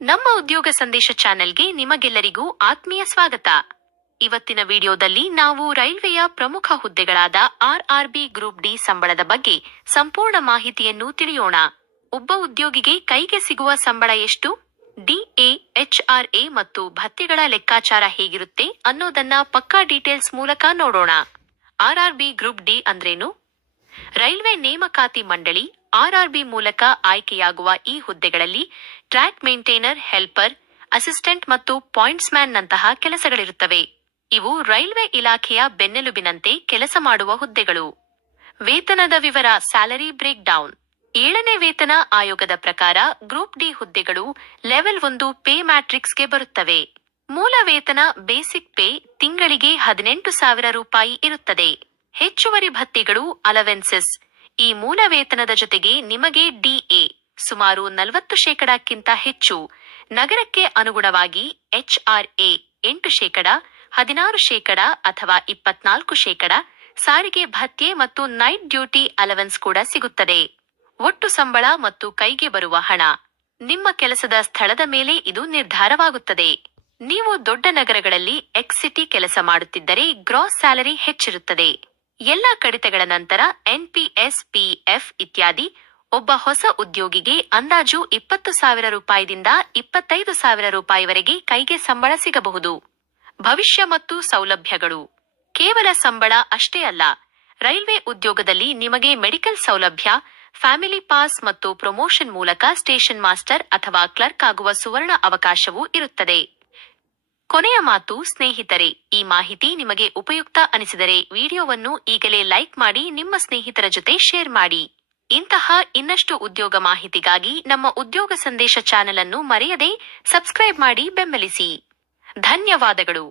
ನಮ್ಮ ಉದ್ಯೋಗ ಸಂದೇಶ ಚಾನೆಲ್ಗೆ ನಿಮಗೆಲ್ಲರಿಗೂ ಆತ್ಮೀಯ ಸ್ವಾಗತ. ಇವತ್ತಿನ ವಿಡಿಯೋದಲ್ಲಿ ನಾವು ರೈಲ್ವೆಯ ಪ್ರಮುಖ ಹುದ್ದೆಗಳಾದ ಆರ್ಆರ್ಬಿ ಗ್ರೂಪ್ ಡಿ ಸಂಬಳದ ಬಗ್ಗೆ ಸಂಪೂರ್ಣ ಮಾಹಿತಿಯನ್ನು ತಿಳಿಯೋಣ. ಒಬ್ಬ ಉದ್ಯೋಗಿಗೆ ಕೈಗೆ ಸಿಗುವ ಸಂಬಳ ಎಷ್ಟು, ಡಿಎ, ಎಚ್ಆರ್ಎ ಮತ್ತು ಭತ್ಯೆಗಳ ಲೆಕ್ಕಾಚಾರ ಹೇಗಿರುತ್ತೆ ಅನ್ನೋದನ್ನ ಪಕ್ಕಾ ಡೀಟೇಲ್ಸ್ ಮೂಲಕ ನೋಡೋಣ. ಆರ್ಆರ್ಬಿ ಗ್ರೂಪ್ ಡಿ ಅಂದ್ರೇನು? ರೈಲ್ವೆ ನೇಮಕಾತಿ ಮಂಡಳಿ ಆರ್ಆರ್ಬಿ ಮೂಲಕ ಆಯ್ಕೆಯಾಗುವ ಈ ಹುದ್ದೆಗಳಲ್ಲಿ ಟ್ರ್ಯಾಕ್ ಮೇಂಟೈನರ್, ಹೆಲ್ಪರ್, ಅಸಿಸ್ಟೆಂಟ್ ಮತ್ತು ಪಾಯಿಂಟ್ಸ್ ಮ್ಯಾನ್ ನಂತಹ ಕೆಲಸಗಳಿರುತ್ತವೆ. ಇವು ರೈಲ್ವೆ ಇಲಾಖೆಯ ಬೆನ್ನೆಲುಬಿನಂತೆ ಕೆಲಸ ಮಾಡುವ ಹುದ್ದೆಗಳು. ವೇತನದ ವಿವರ, ಸ್ಯಾಲರಿ ಬ್ರೇಕ್ ಡೌನ್. 7ನೇ ವೇತನ ಆಯೋಗದ ಪ್ರಕಾರ ಗ್ರೂಪ್ ಡಿ ಹುದ್ದೆಗಳು ಲೆವೆಲ್ 1 ಪೇ ಮ್ಯಾಟ್ರಿಕ್ಸ್ಗೆ ಬರುತ್ತವೆ. ಮೂಲ ವೇತನ ಬೇಸಿಕ್ ಪೇ ತಿಂಗಳಿಗೆ 18,000 ರೂಪಾಯಿ ಇರುತ್ತದೆ. ಹೆಚ್ಚುವರಿ ಭತ್ಯೆಗಳು, ಅಲವೆನ್ಸಸ್. ಈ ಮೂಲ ವೇತನದ ಜೊತೆಗೆ ನಿಮಗೆ ಡಿಎ ಸುಮಾರು 40% ಹೆಚ್ಚು, ನಗರಕ್ಕೆ ಅನುಗುಣವಾಗಿ ಎಚ್ಆರ್ಎ 8%, 16% ಅಥವಾ 24%, ಸಾರಿಗೆ ಭತ್ಯೆ ಮತ್ತು ನೈಟ್ ಡ್ಯೂಟಿ ಅಲವೆನ್ಸ್ ಕೂಡ ಸಿಗುತ್ತದೆ. ಒಟ್ಟು ಸಂಬಳ ಮತ್ತು ಕೈಗೆ ಬರುವ ಹಣ ನಿಮ್ಮ ಕೆಲಸದ ಸ್ಥಳದ ಮೇಲೆ ಇದು ನಿರ್ಧಾರವಾಗುತ್ತದೆ. ನೀವು ದೊಡ್ಡ ನಗರಗಳಲ್ಲಿ ಎಕ್ಸ್-ಸಿಟಿ ಕೆಲಸ ಮಾಡುತ್ತಿದ್ದರೆ ಗ್ರಾಸ್ ಸ್ಯಾಲರಿ ಹೆಚ್ಚಿರುತ್ತದೆ. ಎಲ್ಲ ಕಡಿತಗಳ ನಂತರ ಎನ್ಪಿಎಸ್, ಪಿಎಫ್ ಇತ್ಯಾದಿ ಒಬ್ಬ ಹೊಸ ಉದ್ಯೋಗಿಗೆ ಅಂದಾಜು 20,000 ರೂಪಾಯಿದಿಂದ 25,000 ರೂಪಾಯಿವರೆಗೆ ಕೈಗೆ ಸಂಬಳ ಸಿಗಬಹುದು. ಭವಿಷ್ಯ ಮತ್ತು ಸೌಲಭ್ಯಗಳು. ಕೇವಲ ಸಂಬಳ ಅಷ್ಟೇ ಅಲ್ಲ, ರೈಲ್ವೆ ಉದ್ಯೋಗದಲ್ಲಿ ನಿಮಗೆ ಮೆಡಿಕಲ್ ಸೌಲಭ್ಯ, ಫ್ಯಾಮಿಲಿ ಪಾಸ್ ಮತ್ತು ಪ್ರಮೋಷನ್ ಮೂಲಕ ಸ್ಟೇಷನ್ ಮಾಸ್ಟರ್ ಅಥವಾ ಕ್ಲರ್ಕ್ ಆಗುವ ಸುವರ್ಣ ಅವಕಾಶವೂ ಇರುತ್ತದೆ. ಕೊನೆಯ ಮಾತು, ಸ್ನೇಹಿತರೆ, ಈ ಮಾಹಿತಿ ನಿಮಗೆ ಉಪಯುಕ್ತ ಅನಿಸಿದರೆ ವಿಡಿಯೋವನ್ನು ಈಗಲೇ ಲೈಕ್ ಮಾಡಿ, ನಿಮ್ಮ ಸ್ನೇಹಿತರ ಜೊತೆ ಶೇರ್ ಮಾಡಿ. ಇಂತಹ ಇನ್ನಷ್ಟು ಉದ್ಯೋಗ ಮಾಹಿತಿಗಾಗಿ ನಮ್ಮ ಉದ್ಯೋಗ ಸಂದೇಶ ಚಾನೆಲ್ ಅನ್ನು ಮರೆಯದೆ ಸಬ್ಸ್ಕ್ರೈಬ್ ಮಾಡಿ ಬೆಂಬಲಿಸಿ. ಧನ್ಯವಾದಗಳು.